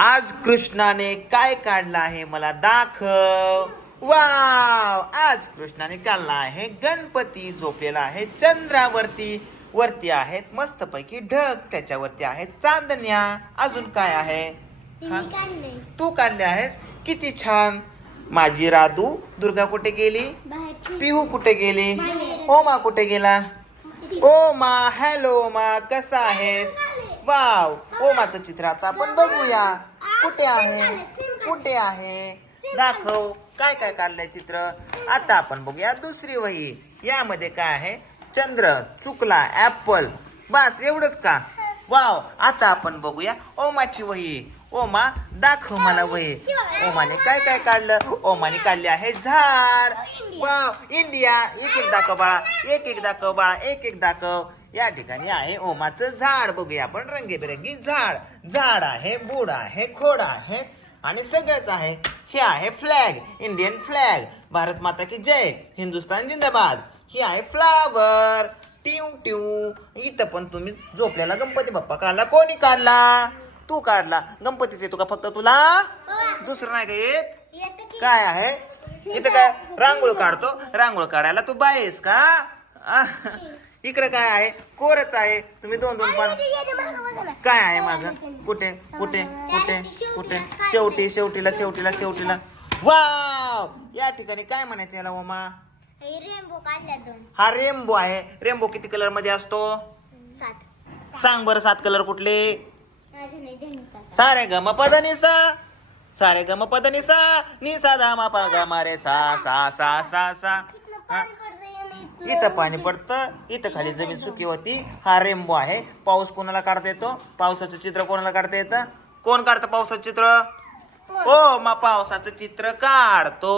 आज कृष्णाने काय काढलं आहे मला दाखव. वाव! आज कृष्णाने काढला आहे गणपती झोपलेला आहे चंद्रावरती. वरती आहेत मस्तपैकी ढग त्याच्यावरती आहेत चांदण्या. अजून काय आहे? तू काढले आहेस? किती छान! माझी राधू दुर्गा कुठे गेली? पिहू कुठे गेली. ओमा कुठे गेला? ओमा हॅलो मा कसा आहेस? वाव. ओमाचं चित्र आता आपण बघूया. कुठे आहे? कुठे आहे? दाखव. काय काय काढलंय चित्र? आता आपण बघूया दुसरी वही. यामध्ये काय आहे? चंद्र चुकला ऍपल बस एवढंच का? वाव. आता आपण बघूया ओमाची वही. ओमा दाखव मला वही. ओमाने काय काय काढलं? ओमाने काढले आहे झाड. वाव. इंडिया. एक एक दाखव बाळा. एक एक दाखव बाळा. एक एक दाखव. या ठिकाणी आहे ओमाचं झाड. बघूया आपण रंगीबेरंगी झाड. झाड आहे बुड आहे खोड आहे आणि सगळंच आहे. हे आहे फ्लॅग इंडियन फ्लॅग भारत माता की जय. हिंदुस्तान जिंदाबाद. ही आहे फ्लावर ट्यू ट्यू इथं पण तुम्ही झोपलेला गणपती बाप्पा काढला. कोणी काढला? तू काढला. गणपतीच येतो का फक्त तुला? दुसरं नाही का येत? काय आहे? इथं काय? रांगोळ काढतो. रांगोळ काढायला तू बाहेस का? इकडे काय आहे? कोरच आहे. तुम्ही दोन दोन पण. काय आहे माग? कुठे? कुठे? कुठे? कुठे? शेवटी शेवटीला शेवटीला शेवटीला वाव! या ठिकाणी काय म्हणायचं याला ओमा? हा रेम्बो आहे. रेम्बो किती कलरमध्ये असतो? सात. सांग बरं सात कलर कुठले? माझं सारे ग म पद नि सा सारे ग म पद नि सा नि सा धा मा पा ग मा रे सा सा सा सा सा. इथं पाणी पडतं. इथं खाली जमीन सुकी होती. हा रेम्बो आहे. पाऊस कोणाला काढता येतो? पावसाचं चित्र कोणाला काढता येतं? कोण काढतं पावसाचं चित्र? हो मा पावसाचं चित्र काढतो.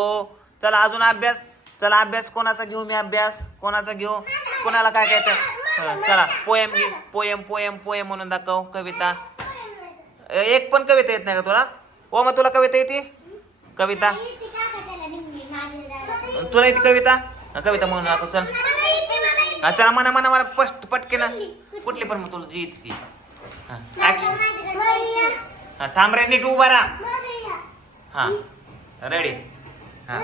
चला अजून अभ्यास. चला अभ्यास. कोणाचा घेऊ मी अभ्यास? कोणाचा घेऊ? कोणाला काय काय तर हं, चला पोयम घे. पोयम पोयम पोयम म्हणून दाखव. कविता. एक पण कविता येत नाही का तुला? ओ मग तुला कविता येते? कविता. तुला येते कविता? हं, कविता म्हणून दाखव चल. हा चला म्हणा म्हणा मला पस्ट पटके ना कुठली पण मग तुला जी येते ती. ऍक्शन हा थांब रे नीट उभा राहा. हा रेडी हा.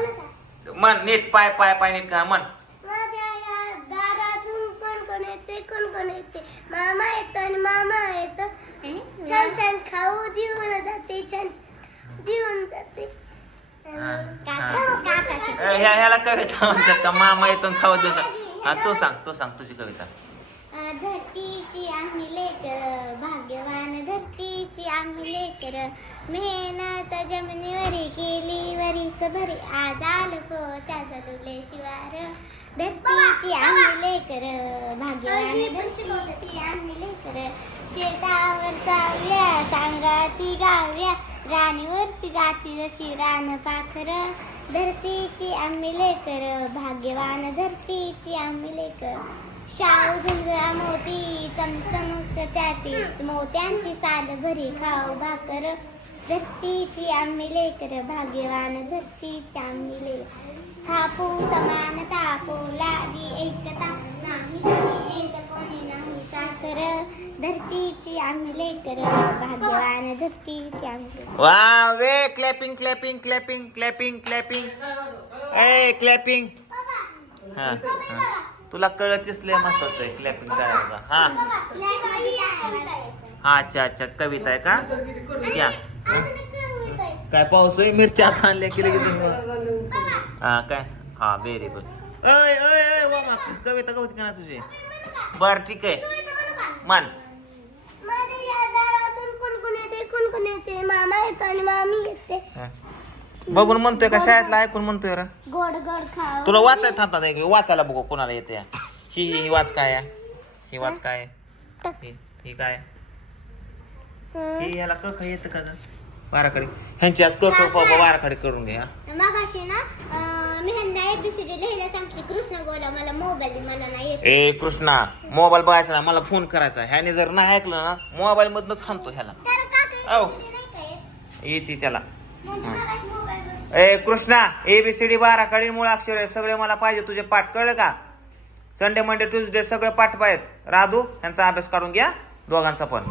मन नीट पाय पाय पाय नीट का मन. कोण कोण येते? कोण कोण येते? मामा येतो आणि मामा येतो. छान छान. खाऊ देऊन जाते छान. देऊन जाते. हा, ह्या ह्याला कविता म्हणतात का? मामा येतो खाऊ देतो. हा तू सांग तू सांग तुझी कविता. धरतीची आम्ही लेकर भाग्यवान धरतीची आम्ही लेकर. मेहनत जमिनीवरी केली वरीस भरी आज आलो को त्याचा तुले शिवार. धरतीची आम्ही लेकर भाग्यवान धरतीची आम्ही लेकर. शेतावर चावल्या सांगाती गाव्या राणीवरती गाती जशी रान पाखरं. धरतीची आम्ही लेकर भाग्यवान धरतीची आम्ही लेकर. शाहू झुंजरा मोती चमचमक त्यातील मोत्यांची साल भरी खाऊ भाकर. धरतीची आम्ही लेकर भाग्यवान धरतीची आम्ही लेकर. स्थापू समानता लादी एकता नाही नाही एक कोणी नाही साखर धरतीची आम्ही लेकर भाग्यवान धरतीची आम्ही वा वे clapping clapping clapping clapping clapping ए क्लॅपिंग हा हा. तुला कळतच लय मस्त आहे क्लॅपिंग करायला. हा. हा अच्छा अच्छा. कविता आहे का? क्या काय पाऊस आहे? मिरच्या आता आणल्या की लगेच हा काय? हा व्हेरी गुड अय अय अय वा कविता कविता का ना तुझी. बर ठीक आहे. मान माझ्या या दारातून कोण कोण येते कोण कोण येते मामा येतो आणि मामी येते. बघून म्हणतोय का शाळेतला ऐकून म्हणतोय रे गोड गोड खाऊ. तुला वाचायला थांबतात एक वाचायला बघू कोणाला येते. ही ही ही वाच काय? ही वाच काय आहे? ही ही काय आहे? ही. ह्याला क ख येतं का ग? वाराकडे ह्यांची आज क ख प वाराकडे करून घे मगाशी ना अं, मी ह्यांना एबीसीडी लिहायला सांगितली कृष्ण बोला मला मोबाईल दे, मला नाही येत. ए कृष्णा मोबाईल बघायचा ना मला फोन करायचा ह्याने जर नाही ऐकलं ना मोबाईल मधनच हाणतो ह्याला. तर काका औ. येत? त्याला. ए Krishna A B C D बारा कडील मूळ अक्षर आहे सगळे मला पाहिजे तुझे पाठ कळलं का? संडे मंडे ट्युजडे सगळे पाठ पाहिजेत. राधू यांचा अभ्यास काढून घ्या दोघांचा पण.